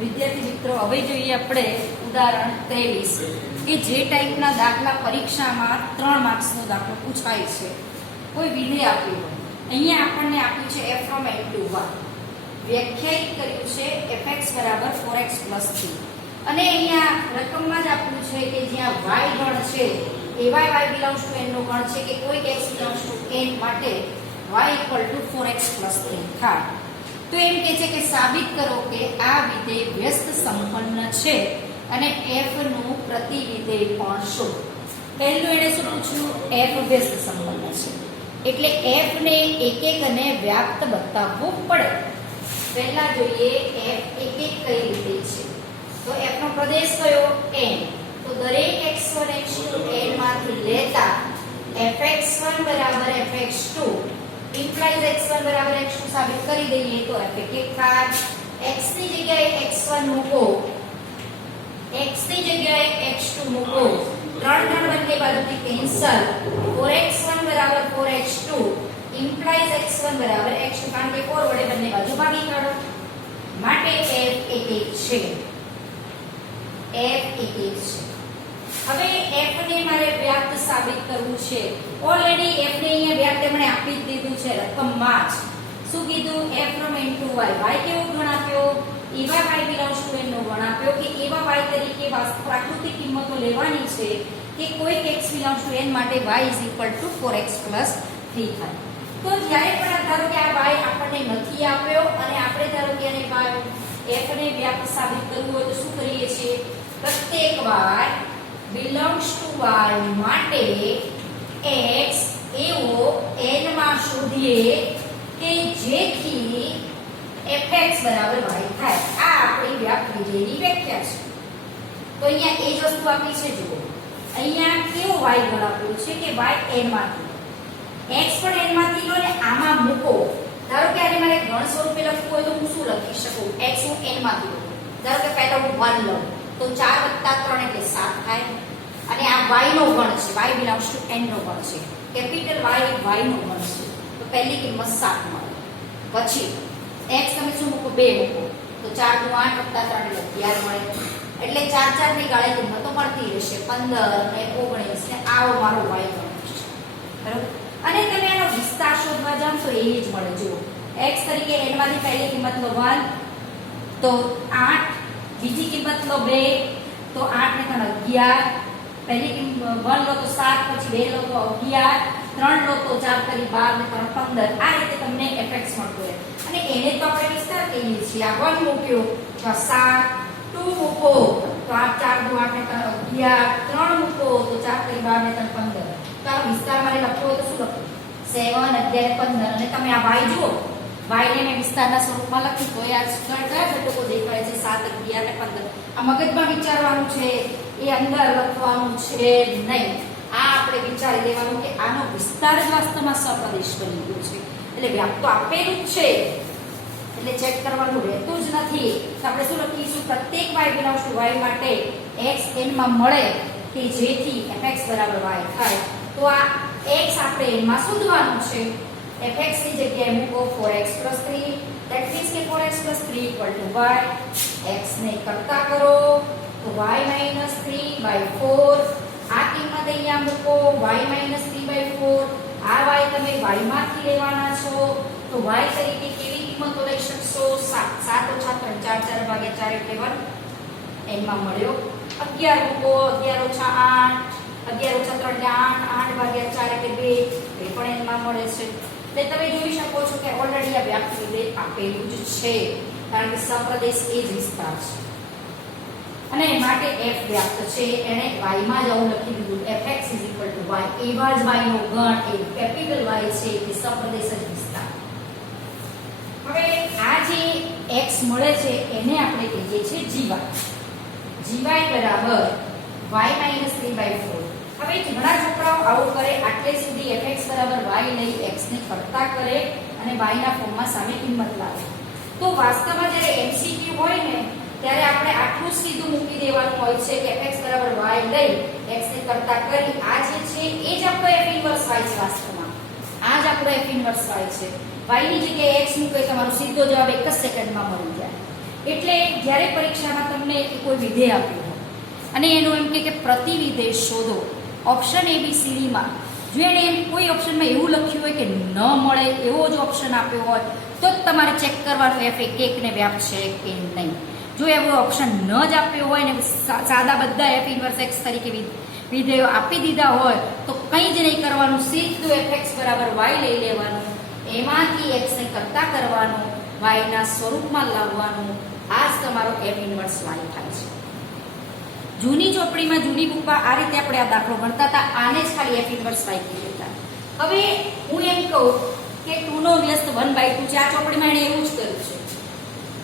વિદ્યાર્થી મિત્રો, હવે જોઈએ આપણે ઉદાહરણ 23 કે જે ટાઈપના દાખલા પરીક્ષામાં 3 માર્ક્સનો દાખલો પૂછાય છે. કોઈ વિધેય આપ્યું હોય, અહીંયા આપણને આપ્યું છે f from n to 1, વ્યાખ્યાયિત કર્યું છે fx બરાબર 4x + 3 અને અહીંયા રકમમાં જ આપ્યું છે કે જ્યાં y ગણ છે એવા y belongs to n નો ગણ છે કે કોઈ x belongs to n માટે y = 4x + 3 થાય. તો એમ કહે છે કે સાબિત કરો કે આ વિધેય વ્યસ્ત સંપન્ન છે અને f નું પ્રતિવિધેય પણ શું. પહેલું એને શું પૂછ્યું? f વ્યસ્ત સંપન્ન છે એટલે f ને એક એક અને વ્યાપ્ત બતાવવું પડે. પહેલા જોઈએ f એક એક કઈ રીતે છે. તો f નો પ્રદેશ કયો? n. તો દરેક x1 x2 n માંથી લેતા fx1 બરાબર fx2 implies x1 બરાબર x2 સાબિત કરી દઈએ તો f એક એક થાય. x ની જગ્યાએ x1 મૂકો, x ની જગ્યાએ x2 મૂકો, 3 બંને બાજુથી કેન્સલ. 4x1 બરાબર 4x2 implies x1 બરાબર x2 કારણ કે 4 વડે બંને બાજુ ભાગી કાઢો માટે f એક એક છે. f એક એક છે. હવે f ને મારે વ્યાપ્ત સાબિત કરવું છે. ઓલરેડી f ને અહીંયા વ્યાપ્ત એમણે આપી જ દીધું છે રકમમાં જ. શું કીધું? f from n to y. y કેવો ગણ આપ્યો? એવા y belongs to n નો ગણ આપ્યો કે એવા y તરીકે પ્રાકૃતિક કિંમતો લેવાની છે કે કોઈ x belongs to n માટે y = 4x + 3 થાય. તો જ્યારે પણ ધારો કે આ y આપણને નથી આપ્યો અને આપણે ધારો કે એને f ને વ્યાપ્ત સાબિત કરવું હોય તો શું કરીએ છીએ? પ્રત્યેક y belongs to y માટે x એવો n માં શોધીએ કે જેથી fx બરાબર y થાય. આ આપણી વ્યાપ્ત વિધેયની વ્યાખ્યા છે. તો અહીંયા એ જ વસ્તુ આપી છે. જુઓ અહીંયા કેવો y ગણ આપ્યો છે કે y n માંથી, x પણ n માંથી લો ને આમાં મૂકો. ધારો કે આને મારે ગણ સ્વરૂપે લખવું હોય તો હું શું લખી શકું? x હું n માંથી લઉં. ધારો કે પહેલા હું 1 લઉં તો 4 + 3 એટલે 7 થાય. અને આ y નો ગણ છે, y belongs to n નો ગણ છે. કેપિટલ y નો ગણ છે. તો પહેલી કિંમત 7 મળે. પછી x તમે શું મૂકો? 2 મૂકો તો 4 * 8 + 3 એટલે 11 મળે. એટલે 4 4 ની ગાળી કિંમતો મળતી રહેશે 15 ને 19 ને આવો મારો y ગણ છે. બરાબર. અને તમે આનો વિસ્તાર શોધવા જાવ તો એ જ મળે. જુઓ x તરીકે n માંથી પહેલી કિંમત લો 1 તો 8, બીજી કિંમત લો 2 તો 8 ને 3 11, પહેલી કિંમત 1 લો તો 7, પછી 2 લો તો 11, 3 લો તો 4 કરી 12 ને 3 15. આ રીતે તમને fx મળતો રહે. અને એને તો આપણે વિસ્તાર કહીએ છીએ. આ 1 મૂક્યો તો 7, 2 મૂકો તો 8 4 * 8 ને 11, 3 મૂકો તો 4 કરી 12 ને 3 15. તો આ વિસ્તાર મારે લખવો હોય તો શું લખું? 7 11 15. અને તમે આ y જુઓ, y ને મેં વિસ્તારના સ્વરૂપમાં લખ્યું તો આ કયા ઘટકો દેખાય છે? 7 11 ને 15. આ મગજમાં વિચારવાનું છે, એ અંદર લખવાનું છે નહીં. આ આપણે વિચારી લેવાનું કે આનો વિસ્તાર જ વાસ્તવમાં સપ્રદેશ બની ગયો છે. એટલે વ્યાપ્ત તો આપેલું જ છે એટલે ચેક કરવાનું રહેતું જ નથી. તો આપણે શું લખીશું? પ્રત્યેક y belongs to y માટે x n માં મળે કે જેથી fx બરાબર y થાય. તો આ x આપણે n માં શોધવાનું છે. fx ની જગ્યાએ મૂકો 4x + 3. that means કે 4x + 3 = y. x ને કરતા કરો તો y - 3/4. આ કિંમત અહીંયા મૂકો y - 3/4. આ y તમે y માંથી લેવાના છો તો y તરીકે કેવી કિંમતો લઈ શકશો? 7 7 - 3 4 4 / 4 એટલે 1 n માં મળ્યો. 11 મૂકો 11 - 8, 11 - 3 એટલે 8 8 / 4 એટલે 2 એ પણ n માં મળે છે. એટલે તમે જોઈ શકો છો કે ઓલરેડી આ વ્યાપ્ત વિધેય આપેલું જ છે કારણ કે સપ્રદેશ એ જ વિસ્તાર છે અને માટે f વ્યાપ્ત છે. એને y માં જ આવું લખી દીધું fx = y. એવા જ y નો ગણ એ કેપિટલ y છે કે સપ્રદેશ જ વિસ્તાર. હવે આ જે x મળે છે એને આપણે કહીએ છીએ gy. gy બરાબર y - 3/4. હવે ઘણા છોકરાઓ આવું કરે, આટલે સુધી fx બરાબર y લઈ x ને કરતા કરે અને y ના ફોર્મમાં સામે કિંમત લાવે. તો વાસ્તવમાં જ્યારે MCQ હોય ને ત્યારે આપણે આટલું સીધું મૂકી દેવાનું હોય છે કે fx બરાબર y લઈ x ને કરતા કરી. આ જે છે એ જ આપણો f ઇન્વર્સ y છે. વાસ્તવમાં આ જ આપણો f ઇન્વર્સ y છે. y ની જગ્યાએ x મૂકે તમારો સીધો જવાબ 1 જ સેકન્ડમાં મળી જાય. એટલે જ્યારે પરીક્ષામાં તમને કોઈ વિધેય આપ્યું હોય અને એનું એમ કે પ્રતિવિધેય શોધો ઓપ્શન ABCDમાં જો એને એમ કોઈ ઓપ્શનમાં એવું લખ્યું હોય કે ન મળે એવો જ ઓપ્શન આપ્યો હોય તો જ તમારે ચેક કરવાનું F11 ને વ્યાપ છે કે નહીં. જો એવો ઓપ્શન ન જ આપ્યો હોય ને સાદા બધા F ઇન્વર્સ x તરીકે વિધેયો આપી દીધા હોય તો કંઈ જ નહીં કરવાનું, સીધું fx બરાબર y લઈ લેવાનું, એમાંથી x ને કરતા કરવાનું, y ના સ્વરૂપમાં લાવવાનું. આ જ તમારો F ઇન્વર્સ y થાય છે. જૂની ચોપડીમાં જૂની બુકમાં આ રીતે આપણે આ દાખલો ગણતા હતા, આને જ ખાલી F ઇન્વર્સ y કહી દેતા. હવે હું એમ કહું કે 2 નો વ્યસ્ત 1/2 છે. આ ચોપડીમાં એણે એવું જ કર્યું છે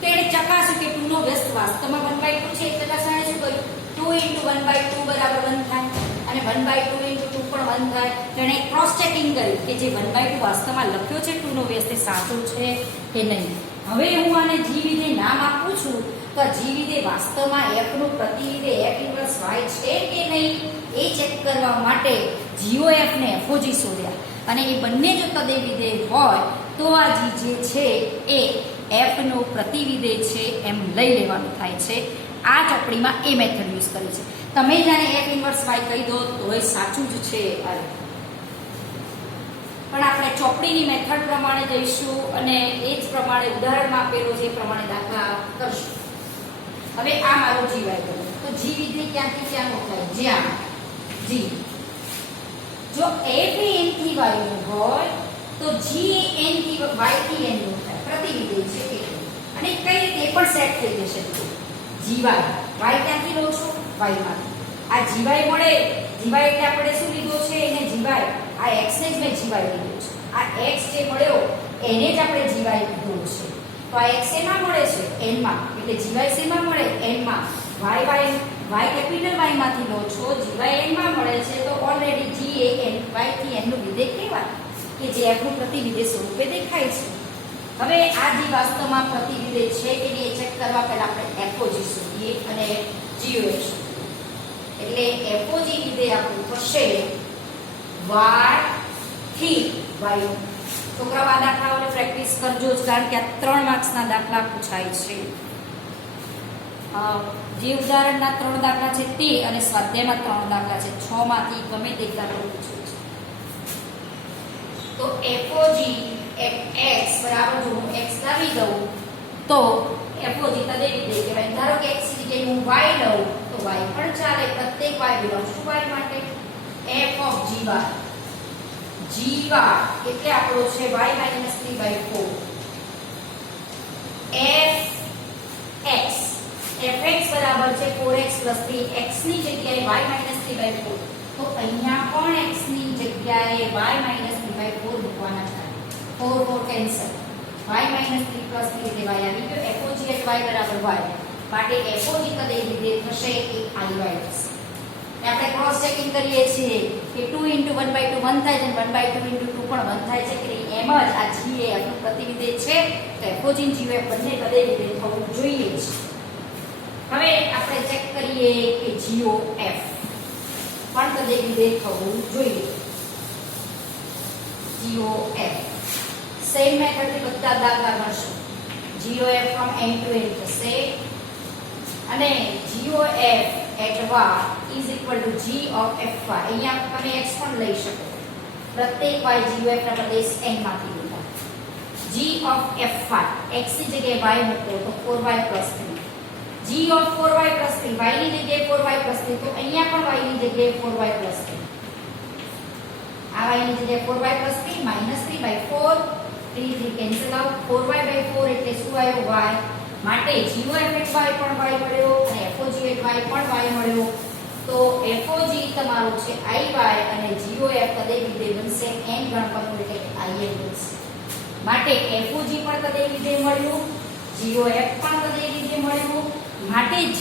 કે એણે ચકાસ્યું કે 2 નો વ્યસ્ત વાસ્તવમાં 1/2 છે. ચકાસણે શું કર્યું, 2 × 1/2 બરાબર 1 થાય અને 1/2 × 2 પણ 1 થાય. તેણે ક્રોસ ચેકિંગ કર્યું કે જે 1/2 વાસ્તવમાં લખ્યો છે 2 નો વ્યસ્ત એ સાચો છે કે નહીં. હવે હું આને g વિધેય નામ આપું છું તો આ g વિધેય વાસ્તવમાં f નું પ્રતિવિધેય F ઇન્વર્સ y છે કે નહીં એ ચેક કરવા માટે GOF ને FOG શોધ્યા અને એ બંને જો તદે વિધેય હોય તો આ g જે છે એ f નું પ્રતિવિધેય છે એમ લઈ લેવાનું થાય છે. આ ચોપડીમાં એ મેથડ યુઝ કરી છે. તમે જાણે F ઇન્વર્સ y કહી દો તો એ સાચું જ છે. પણ આપણે ચોપડીની મેથડ પ્રમાણે જઈશું અને એ જ પ્રમાણે ઉદાહરણમાં આપેલો છે એ પ્રમાણે દાખલા કરશું. હવે આ મારો gy ગયો તો g વિધેય ક્યાંથી ક્યાં થાય, જ્યાં g જો f એ n થી y નું હોય તો g એ n થી y થી n નું થાય, પ્રતિવિધેય છે એટલે. અને કઈ રીતે પણ સેટ થઈ જશે. gy y ક્યાંથી લો છો, y માંથી આ gy મળે. gy એટલે આપણે શું લીધો છે, એને gy આ x ને જ મેં gy લીધો છે. આ x જે મળ્યો એને જ આપણે gy લીધો છે. તો આ x એમાં મળે છે n માં, એટલે gy શેમાં મળે n માં, y કેપિટલ Y માંથી લો છો, gy n માં મળે છે તો ઓલરેડી g એ n y થી n નું વિધેય કહેવાય કે જે f નું પ્રતિવિધેય સ્વરૂપે દેખાય છે. હવે આ g વાસ્તવમાં પ્રતિવિધેય છે કે નહીં એ ચેક કરવા પહેલા આપણે FOG શોધીએ અને GOF શોધીએ. એટલે FOG વિધેય આપણું થશે y થી y. છોકરાઓ આ દાખલાઓને પ્રેક્ટિસ કરજો જ, કારણ કે આ 3 માર્ક્સના દાખલા પૂછાય છે. જે ઉદાહરણના 3 દાખલા છે તે અને સ્વાધ્યાયના 3 દાખલા છે, 6 માંથી ગમે તે દાખલો પૂછ્યો છે. તો FOG x બરાબર જો હું x લાવી દઉં તો FOG તદે વિધેય કહેવાય. ધારો કે x ની જગ્યાએ હું y લઉં તો y પણ ચાલે. પ્રત્યેક y બિલોંગ્સ ટુ y માટે f of g એટલે આપણો છે y - 3/4 fx બરાબર છે 4x + 3. x ની જગ્યાએ y - 3/4 તો અહીંયા પણ x ની જગ્યાએ y - 3/4 મૂકવાના છે. 4 4 કેન્સલ, y - 3 + 3 એટલે y આવી ગયો. FOG @ y બરાબર y માટે FOG તદે વિધેય થશે એ IY થશે. આપણે ક્રોસ ચેકિંગ કરીએ છીએ કે 2 × 1/2 1 થાય છે અને 1/2 × 2 પણ 1 થાય છે કે નહીં. એમ જ આ g એ f નું પ્રતિવિધેય છે તો FOG અને GOF બંને તદે વિધેય થવું જોઈએ જ. હવે આપણે ચેક કરીએ કે GOF પણ તદે વિધેય થવું જોઈએ. GOF સેમ મેથડથી બધા દાખલા ગણશું. GOF from n to n થશે અને GOF at y is equal to g of fy. અહીંયા તમે x પણ લઈ શકો. પ્રત્યેક y GOF ના પ્રદેશ n માંથી લીધા. g of fy x ની જગ્યાએ y મૂકો તો 4y + 3. g of 4y + 3 y ની જગ્યાએ 4y + 3 તો અહીંયા પણ y ની જગ્યાએ 4y + 3. આ y ની જગ્યાએ 4y + 3 -3/4 3 કેન્સલ આઉટ. 4y/4 એટલે શું આવ્યો y. માટે GOF at y પણ y મળ્યો અને FOG at y પણ y મળ્યો. તો FOG તમારું છે IY અને GOF તદે વિધેય બનશે n ગણપતનું એટલે IN બનશે. માટે FOG પણ તદે વિધેય મળ્યું, GOF પણ તદે વિધેય મળ્યું. માટે g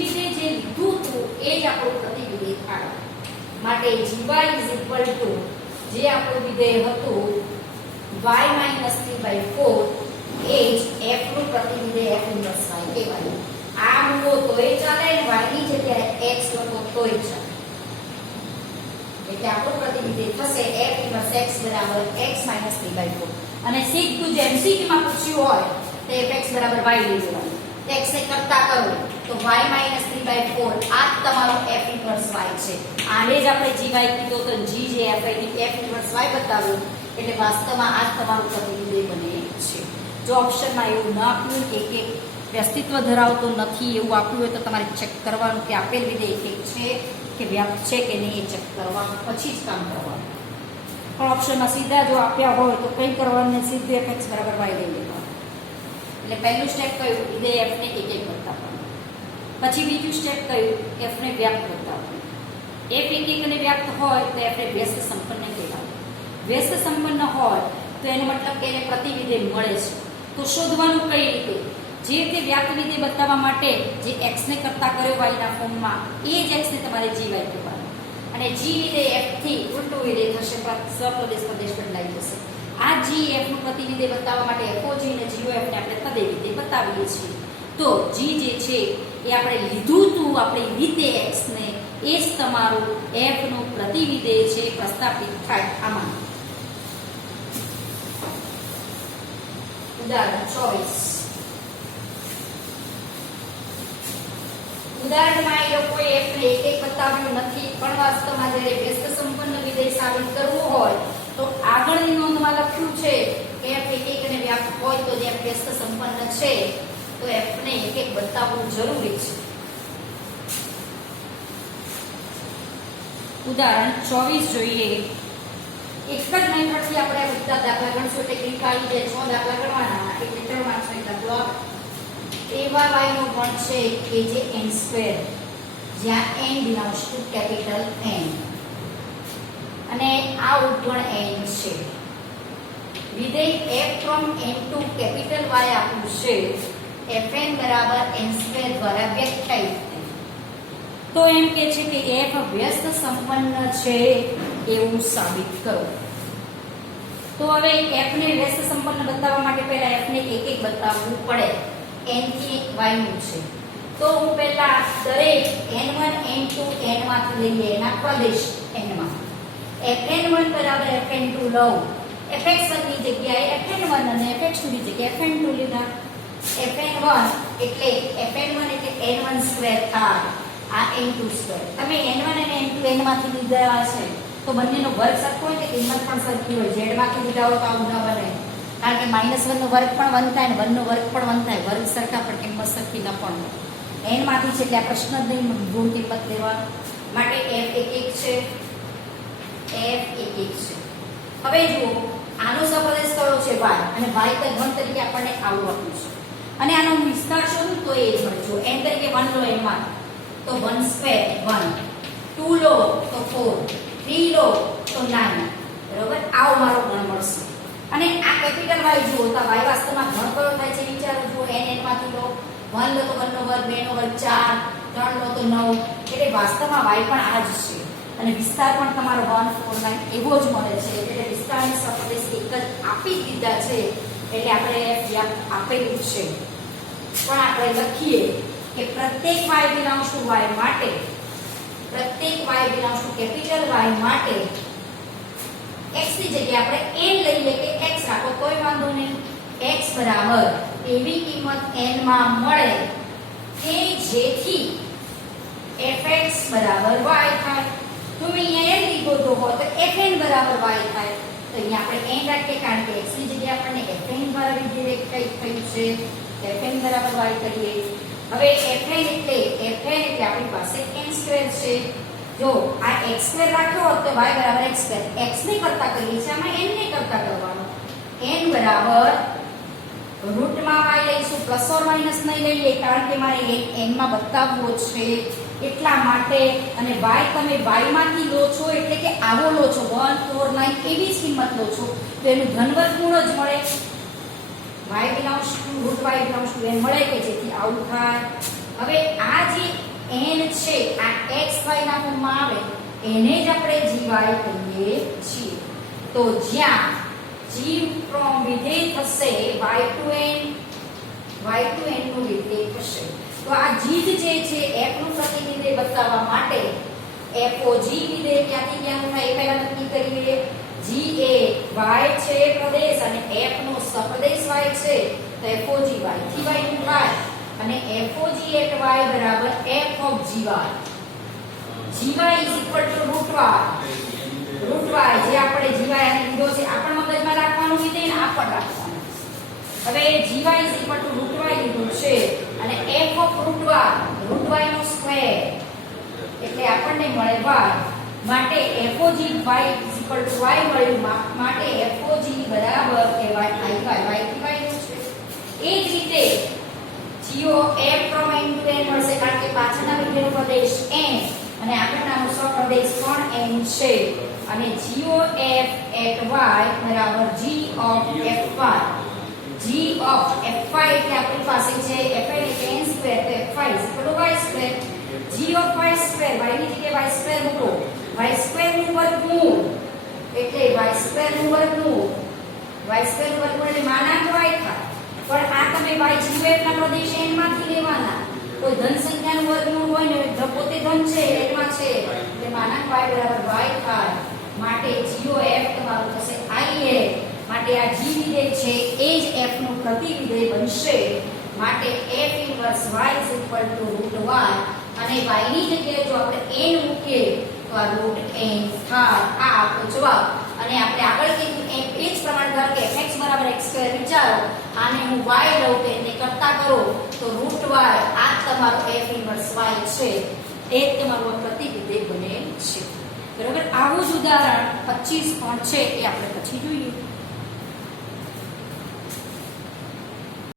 વિધેય જે લીધું હતું એ જ આપણું પ્રતિવિધેય થાય. માટે GY = જે આપણું વિધેય હતું y - 3/4 એ જ f નું પ્રતિવિધેય F ઇન્વર્સ y કહેવાય. આ મૂકો તોય ચાલે અને y ની જગ્યાએ x લખો તોય ચાલે. એટલે આપણું પ્રતિવિધેય થશે F ઇન્વર્સ x બરાબર x - 3/4. અને સીધું જે MCQ માં પૂછ્યું હોય તો fx બરાબર y લઈ જવાનું. x ને કરતા કરો તો y - 3/4 આ તમારો f ઇન્વર્સ y છે. આને જ આપણે gy કીધો તો g જે f ઇન્વર્સ y બતાવ્યું એટલે વાસ્તવમાં આ તમારું પ્રતિનિધિ બને છે. જો ઓપ્શનમાં એવું ન આપ્યું કે એક અસ્તિત્વ ધરાવતો નથી એવું આપ્યું હોય તો તમારે ચેક કરવાનું કે આપેલ વિધેય એક છે કે વ્યાપ્ત છે કે નહીં એ ચેક કરવાનું પછી જ કામ કરવાનું. પણ ઓપ્શનમાં સીધા જો આપ્યા હોય તો કંઈ કરવાનું નહીં, સીધું fx બરાબર y લઈ લેવાનું. એટલે પહેલું સ્ટેપ કયું વિધેય f ને એક બતાવવાનું. પછી બીજું સ્ટેપ કયું f ને વ્યાપ્ત બતાવવાનું. f એક અને વ્યાપ્ત હોય તો f ને વ્યસ્ત સંપન્ન કહેવાય. વ્યસ્ત સંપન્ન હોય તો એનો મતલબ કે એને પ્રતિવિધેય મળે છે. તો શોધવાનું કઈ રીતે? જે તે વ્યાપ્ત વિધેય બતાવવા માટે જે x ને કરતા કર્યો y ના ફોર્મમાં એ જ x ને તમારે gy કહેવાનું. અને g વિધેય f થી ઉલટું વિધેય થશે, સપ્રદેશ પ્રદેશ બદલાઈ જશે. આ g f નું પ્રતિવિધેય બતાવવા માટે fog અને gof ને આપણે પદે વિધેય બતાવીએ છીએ. તો g જે છે એ આપણે લીધું તું આપણી રીતે x ને એ જ તમારું f નું પ્રતિવિધેય છે પ્રસ્થાપિત થાય આમાં. ઉદાહરણ 24. ઉદાહરણમાં એ લોકોએ f ને એક બતાવ્યું નથી, પણ વાસ્તવમાં જ્યારે વ્યસ્ત સંપન્ન વિધેય સાબિત કરવું હોય તો આગળની નોંધમાં લખ્યું છે કે f એક અને વ્યાપ્ત હોય તો જે વ્યસ્ત સંપન્ન છે તો f ને એક બતાવવું જરૂરી છે. ઉદાહરણ 24 જોઈએ. એક જ મેથડથી આપણે બધા દાખલા ગણશું એટલે ક્લિક આવી જાય. 6 દાખલા ગણવાના એટલે 3 માર્ક્સનો દાખલો એવા y નો ગણ છે કે જે n2 જ્યાં n belongs to capital N અને આ ઉપગણ n છે. વિધેય f from n to capital Y આપ્યું છે. fn બરાબર n2 દ્વારા વ્યાખ્યાયિત. તો એમ કે છે કે f વ્યસ્ત સંપન્ન છે એવું સાબિત કરો. તો હવે f ને વ્યસ્ત સંપન્ન બતાવવા માટે પહેલા f ને એક બતાવવું પડે. n થી y નું છે તો હું પહેલા દરેક n1 n2 n માંથી લઈએ એના પ્રદેશ n માં. fn1 બરાબર fn2 લઉં. fx1 ની જગ્યાએ fn1 અને fx2 ની જગ્યાએ fn2 લીધા. fn1 એટલે n1 સ્ક્વેર થાય. આ n2 સ્ક્વેર. તમે n1 અને n2 n માંથી લીધા છે તો બંનેનો વર્ગ સરખો હોય કે કિંમત પણ સરખી હોય. z માંથી લીધા હોય તો આવું ન બને, કારણ કે -1 નો વર્ગ પણ 1 થાય ને 1 નો વર્ગ પણ 1 થાય. વર્ગ સરખા પણ કિંમત સરખી ન પણ n માંથી છે એટલે આ પ્રશ્ન જ નહીં, ગુણ કિંમત લેવા માટે f એક છે. f એક છે. હવે જુઓ આનો સપ્રદેશ કયો છે y અને y તે ઘન તરીકે આપણને આવું આપ્યું છે અને આનો વિસ્તાર શોધું તો એ જ મળે. જો n તરીકે 1 લો n માં તો 1 સ્ક્વેર 1, 2 લો તો 4, 3 લો તો 9. બરોબર, આવો મારો ગણ મળશે. અને આ કેપિટલ y જુઓ તો y વાસ્તવમાં ઘણ કયો થાય છે વિચારો. જુઓ n માંથી લો 1 લો તો 1 નો વર્ગ, 2 નો વર્ગ 4, 3 લો તો 9. એટલે વાસ્તવમાં y પણ આ જ છે અને વિસ્તાર પણ તમારો 1, 4, 9 એવો જ મળે છે. એટલે વિસ્તારને સપ્રદેશ એક જ આપી દીધા છે એટલે આપણે વ્યાપ્ત આપેલું છે. પણ આપણે લખીએ કે પ્રત્યેક y બિલોંગ્સ ટુ y માટે, પ્રત્યેક y belongs to capital Y માટે x ની જગ્યાએ આપણે n લઈએ કે x રાખો કોઈ વાંધો નહીં. x બરાબર એવી કિંમત n માં મળે કે જેથી fx બરાબર y થાય. તો મેં અહીંયા n લીધો તો હોય તો fn બરાબર y થાય. તો અહીંયા આપણે n રાખીએ કારણ કે x ની જગ્યાએ આપણને fn દ્વારા વિધેય થયું છે. fn બરાબર y કરીએ. હવે fn એટલે આપણી પાસે n2 છે. જો આ x2 રાખ્યો હોત તો y બરાબર x2. x ને કરતા કરીએ છીએ, આમાં n ને કરતા કરવાનો. n બરાબર રૂટમાં y લઈશું, પ્લસ ઓર માઈનસ નહીં લઈએ કારણ કે મારે n માં બતાવવો છે એટલા માટે. અને y તમે y માંથી લો છો એટલે કે આવો લો છો 1, 4, 9 એવી જ કિંમત લો છો તો એનું ધનવર્ગમૂળ જ મળે. y belongs to root y belongs to n મળે કે જેથી આવું થાય. હવે આ જે n છે આ x y ના ફોર્મમાં આવે એને જ આપણે gy કહીએ છીએ. તો જ્યાં g ફ્રોમ વિધેય થશે y to n નું વિધેય થશે. તો આ g જે છે f નું પ્રતિનિધિત્વ બતાવવા માટે fog વિધેય ક્યાંથી ક્યાંનું થાય એ પહેલા નક્કી કરીએ. g એ y છે પ્રદેશ અને f નો સપ્રદેશ y છે તો FOG y થી y નું થાય અને FOG at y બરાબર f of gy. gy is equal to root y જે આપણે gy આને લીધો છે આ પણ મગજમાં રાખવાનું વિધેય ને આ પણ રાખવાનું. હવે gy is equal to root y લીધું છે અને f of root y નો સ્ક્વેર એટલે આપણને મળે y માટે FOG y is equal to y મળ્યું માટે FOG બરાબર કહેવાય y થી y નું છે. એ જ રીતે GO f from n to n મળશે કારણ કે પાછળના વિધેયનો પ્રદેશ n અને આગળનાનો સહપ્રદેશ પણ n છે અને GO f at y બરાબર g of fy. g of fy એટલે આપણી પાસે છે fy એટલે n સ્ક્વેર તો fy is equal to y square. g of y square y ની જગ્યાએ y સ્ક્વેર મૂકો y સ્ક્વેર નું વર્ગમૂળ એટલે y સ્ક્વેર નું વર્ગમૂળ એટલે માનાંક y થાય પણ આ તમે y GO f ના પ્રદેશ n માંથી લેવાના. કોઈ ધન સંખ્યાનું વર્ગમૂળ હોય ને પોતે ધન છે એમાં છે એટલે માનાંક y બરાબર y થાય માટે GO f તમારું થશે IA. માટે આ g વિધેય છે એ જ f નું પ્રતિવિધેય બનશે માટે f inverse y is equal to root y અને y ની જગ્યાએ જો આપણે n મૂકીએ તો આ root n થાય. આ આપણો જવાબ. અને આપણે આગળ કીધું એ જ પ્રમાણે ધારો કે fx બરાબર x2 વિચારો આને હું y લઉં તો એને કરતા કરો તો root y આ તમારો f ઇન્વર્સ y છે એ જ તમારું પ્રતિવિધેય બને છે. બરાબર આવું જ ઉદાહરણ 25 પણ છે એ આપણે પછી જોઈએ.